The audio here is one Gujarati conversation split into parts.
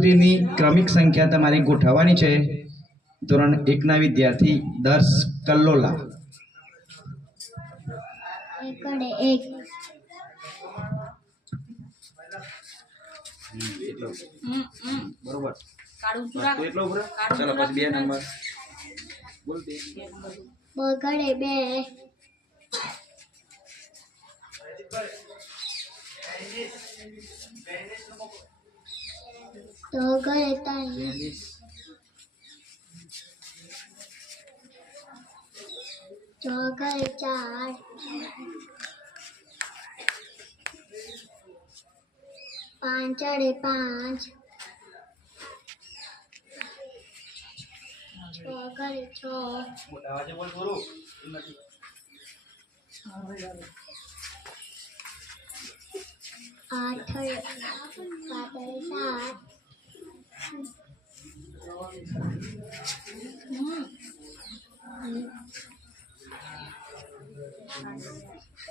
ની ક્રમિક સંખ્યા તમારી ગોઠવવાની છે। ધોરણ 1 ના વિદ્યાર્થી દર્શ કલ્લોલા। એકડે એક બરોબર એટલો બરો ચાલો પછી 2 નંબર બોલ દે બગડે બે તો ગળે ત્રણ તો ગળે ચાર પાંચડે પાંચ છ ગળે છ આવાજે બોલ થોડું આઠડે સાતડે સાત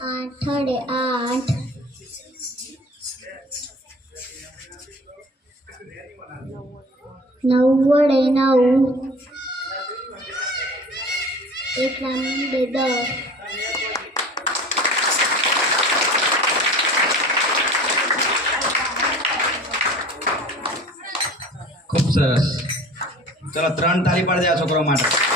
આઠડે આઠ નવ્વડે નવ એકલા મીંડે 10 खूब सरस चलो 3 ताली पड़ जाए छोकरों माटे।